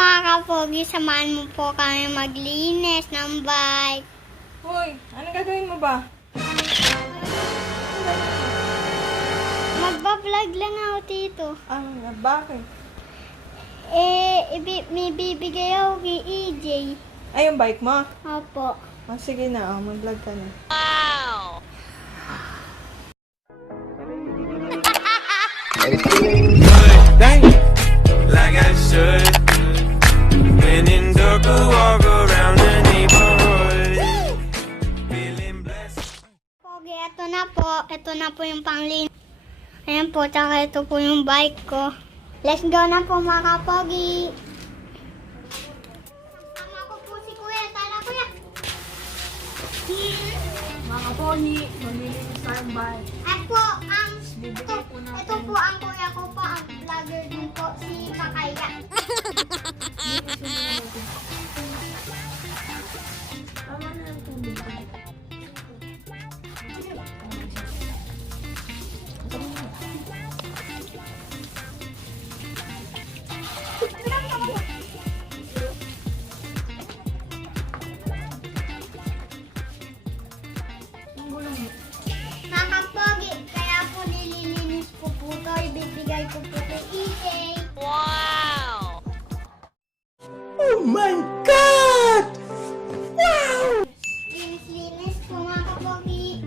mga kapogi, samahan mo po kami maglinis ng bike. Hoy, anong gagawin mo ba? Magbablog lang ako dito. Bakit? May bibigay ako kay EJ. Ay, yung bike mo? Opo. Sige na, mag-vlog ka na. Dang, like I should. When in dark, I walk around the neighborhood. Feeling blessed. Pogi, eto na po. Ito na po yung panglin. Ayan po, tsaka ito po yung bike ko. Let's go na po mga kapogi. Tama ko po si Kuya. Tala Kuya. Mga kapogi, maglilinis tayong bike. Ito po ang kuya ko po, ang vlogger din po, si Makaya. Tama na lang itong bike. Mga Pogi, kaya po nililinis ko po ito, ibibigay ko po kay EJ. Wow! Oh my God! Wow! Linis-linis po mga kapogi.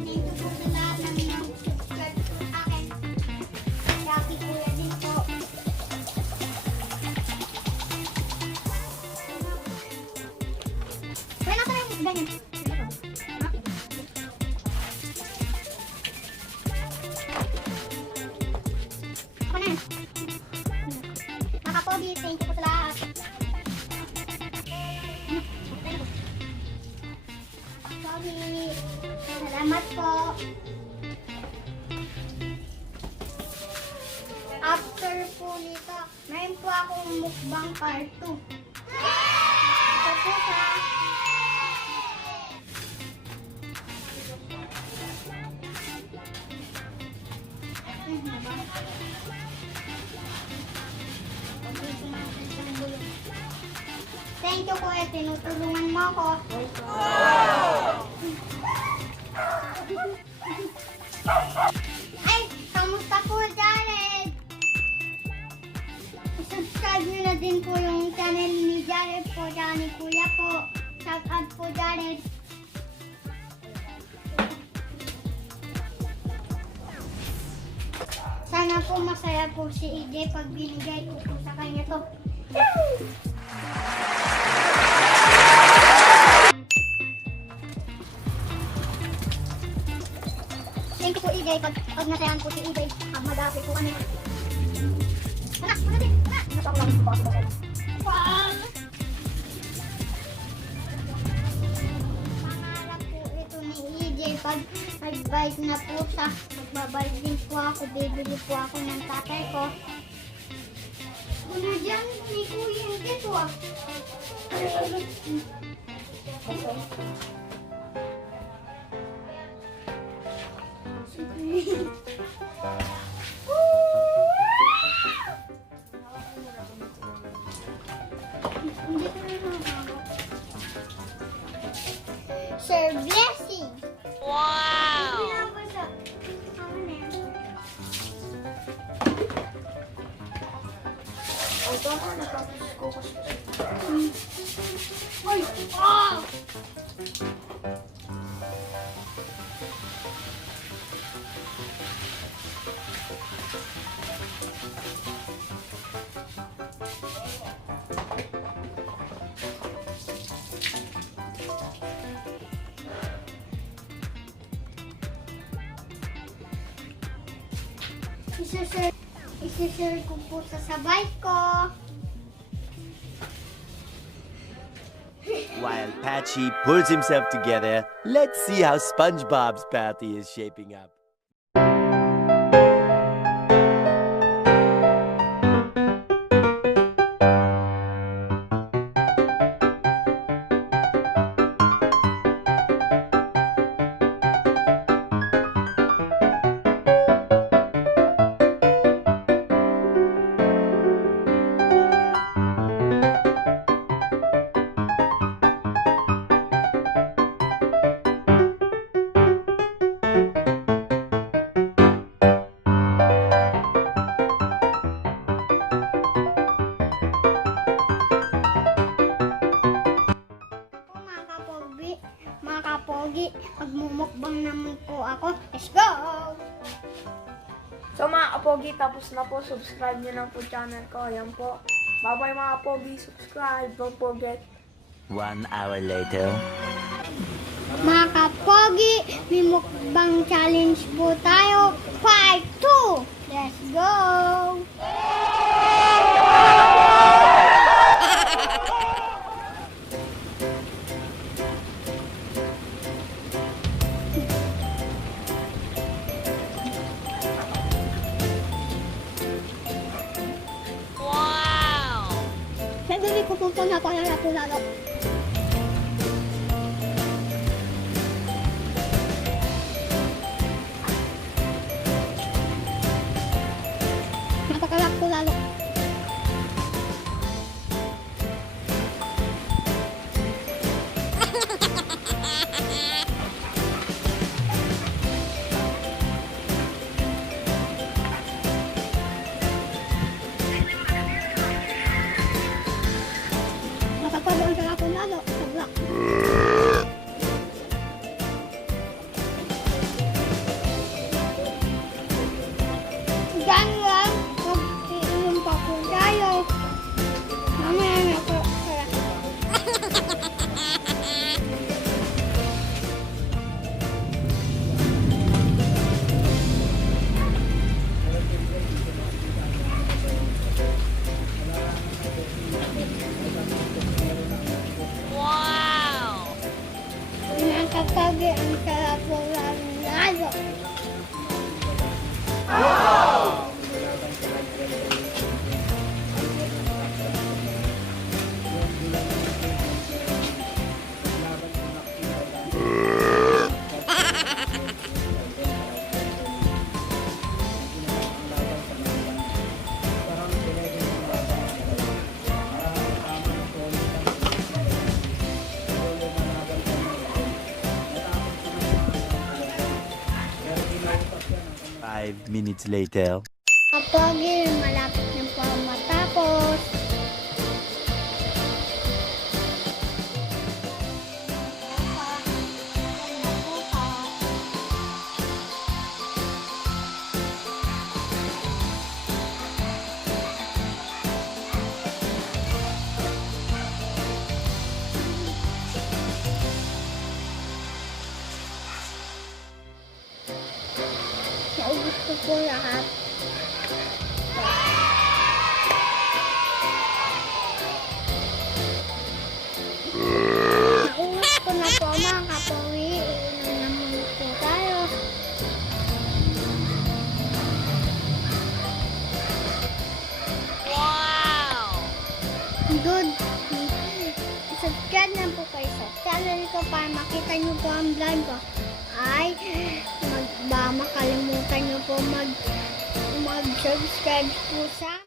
Dito po sa lahat ng subscribe po sa akin. Dati kuya din po. Kaya na tayo ganyan. Ako na yun. Mga kapogi, thank you po sa lahat. Sorry. Salamat po. After po nito, mayroon po akong mukbang part 2. Ito po sa... Thank you, Kuya. Tinutulungan mo ako. Ay, kamusta po, Jared? Subscribe nyo na din po yung channel ni Jared po, tsaka ni Kuya po. Shout out po, Jared. Sana po masaya po si EJ pag binigay ko po sa kanya to. Thank you po EJ pag nasayahan po si EJ. Mag-aapit po kami. Anak, din. Anak! Nasak lang po kasi basay. Pangarap po ito ni EJ pag nag-bike na po siya. Magbabike din po ako. Bibili po ako ng tatay ko. Ano dyan ni Kuya dito ah. Sir Blessing. Wow! O, tama na. Tapos ko kasi. Ay! Ah! Isishare ko po sa sabay ko. While Patchy pulls himself together, let's see how SpongeBob's party is shaping up. mga kapogi. Magmumukbang naman po ako. Let's go! So mga kapogi, tapos na po. Subscribe nyo lang po channel ko. Ayan po. Bye-bye mga kapogi. Subscribe. Don't forget. 1 hour later. Mga kapogi, may mukbang challenge po tayo. Part 2! Let's go! Wow! Sandali ko po na ako ng lapu-lalo. Napakalak po lalo. Napapaloon ka po lalo. Sabla. Diyan lang. Mag-iinom pa po tayo. Mamaya na po. Kaya. Wow! Mga kapagi, ang sarap po lalo. Five minutes later. Kapagi, malapit na po matapos. Naubos ko po lahat. Naubos ko na po mga kapogi. Iinom naman po tayo. Wow! Good. Subscribe na po kayo sa channel ko para makita nyo po ang vlog ko. Ay, makalimutan nyo po mag-subscribe po sa